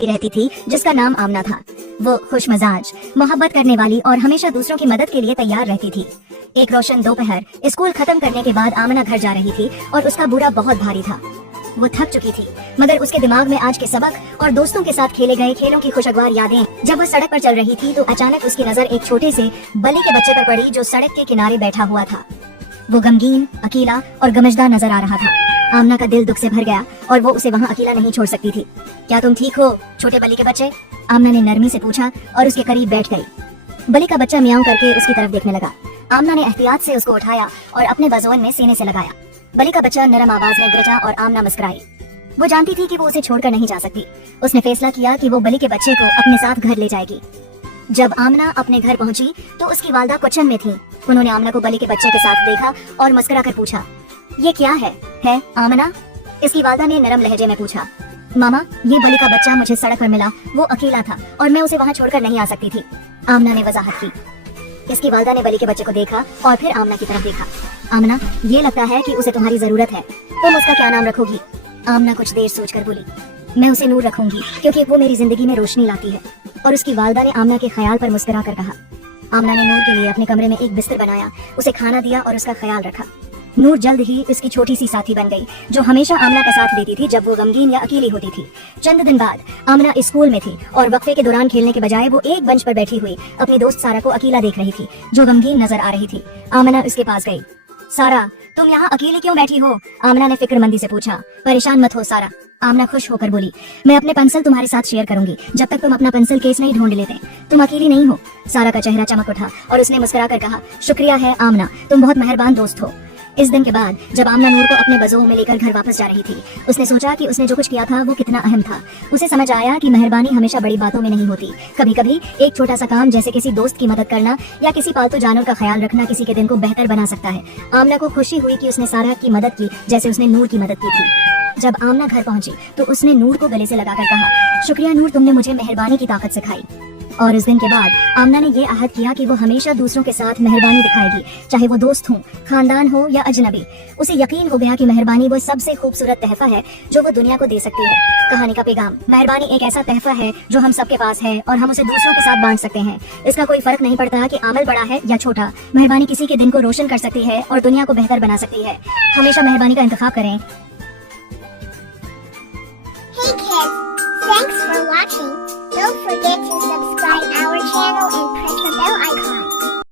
रहती थी जिसका नाम आमना था। वो खुश मजाज, मोहब्बत करने वाली और हमेशा दूसरों की मदद के लिए तैयार रहती थी। एक रोशन दोपहर स्कूल खत्म करने के बाद आमना घर जा रही थी और उसका बुरा बहुत भारी था। वो थक चुकी थी, मगर उसके दिमाग में आज के सबक और दोस्तों के साथ खेले गए खेलों की खुशगवार यादें। जब वह सड़क पर चल रही थी तो अचानक उसकी नजर एक छोटे से बली के बच्चे पर पड़ी जो सड़क के किनारे बैठा हुआ था। वो गमगीन, अकेला और गमजदा नजर आ रहा था। आमना का दिल दुख से भर गया और वो उसे वहाँ अकेला नहीं छोड़ सकती थी। क्या तुम ठीक हो छोटे बली के बच्चे? आमना ने नरमी से पूछा और उसके करीब बैठ गई। बली का बच्चा मियाऊं करके उसकी तरफ देखने लगा। आमना ने एहतियात से उसको उठाया और अपने बाजुअन में सीने से लगाया। बली का बच्चा नरम आवाज में गरजा और आमना मुस्कुराई। वो जानती थी कि वो उसे छोड़कर नहीं जा सकती। उसने फैसला किया कि वो बली के बच्चे को अपने साथ घर ले जाएगी। जब आमना अपने घर पहुंची तो उसकी वालदा किचन में थी। उन्होंने आमना को बली के बच्चे के साथ देखा और मुस्कुरा कर पूछा, ये क्या है आमना? इसकी वालदा ने नरम लहजे में पूछा। मामा, ये बली का बच्चा मुझे सड़क पर मिला। वो अकेला था और मैं उसे वहाँ छोड़कर नहीं आ सकती थी, आमना ने वजाहत की। इसकी वालदा ने बली के बच्चे को देखा और फिर आमना की तरफ देखा। आमना, ये लगता है कि उसे तुम्हारी जरूरत है, तुम उसका क्या नाम रखोगी? आमना कुछ देर सोचकर बोली, मैं उसे नूर रखूंगी क्योंकि वो मेरी जिंदगी में रोशनी लाती है। और उसकी वालदा ने आमना के ख्याल पर मुस्कुरा कर कहा। आमना ने नूर के लिए अपने कमरे में एक बिस्तर बनाया, उसे खाना दिया और उसका ख्याल रखा। नूर जल्द ही इसकी छोटी सी साथी बन गई जो हमेशा आमना का साथ देती थी जब वो गमगीन या अकेली होती थी। चंद दिन बाद आमना स्कूल में थी और वक्फे के दौरान खेलने के बजाय वो एक बेंच पर बैठी हुई अपनी दोस्त सारा को अकेला देख रही थी जो गमगीन नजर आ रही थी। आमना उसके पास गई। सारा, तुम यहाँ अकेली क्यों बैठी हो? आमना ने फिक्रमंदी से पूछा। परेशान मत हो सारा, आमना खुश होकर बोली। मैं अपने पेंसिल तुम्हारे साथ शेयर करूंगी जब तक तुम अपना पेंसिल केस नहीं ढूंढ लेते। तुम अकेली नहीं हो। सारा का चेहरा चमक उठा और उसने मुस्कुरा कर कहा, शुक्रिया है आमना, तुम बहुत मेहरबान दोस्त हो। इस दिन के बाद जब आमना नूर को अपने बजों में लेकर घर वापस जा रही थी, उसने सोचा कि उसने जो कुछ किया था वो कितना अहम था। उसे समझ आया कि मेहरबानी हमेशा बड़ी बातों में नहीं होती। कभी कभी एक छोटा सा काम जैसे किसी दोस्त की मदद करना या किसी पालतू जानवर का ख्याल रखना किसी के दिन को बेहतर बना सकता है। आमना को खुशी हुई कि उसने सारा की मदद की जैसे उसने नूर की मदद की थी। जब आमना घर पहुंची तो उसने नूर को गले से लगाकर कहा, शुक्रिया नूर, तुमने मुझे मेहरबानी की ताकत सिखाई। और इस दिन के बाद आमना ने ये अहद किया कि वो हमेशा दूसरों के साथ मेहरबानी दिखाएगी, चाहे वो दोस्त हो, खानदान हो या अजनबी। उसे यकीन हो गया कि मेहरबानी वो सबसे खूबसूरत तहफा है जो वो दुनिया को दे सकती है। कहानी का पैगाम, मेहरबानी एक ऐसा तहफा है जो हम सबके पास है और हम उसे दूसरों के साथ बांट सकते हैं। इसका कोई फर्क नहीं पड़ता कि अमल बड़ा है या छोटा। मेहरबानी किसी के दिन को रोशन कर सकती है और दुनिया को बेहतर बना सकती है। हमेशा मेहरबानी का इंतखाब करें। Hey kids, thanks for watching. Don't forget to subscribe our channel and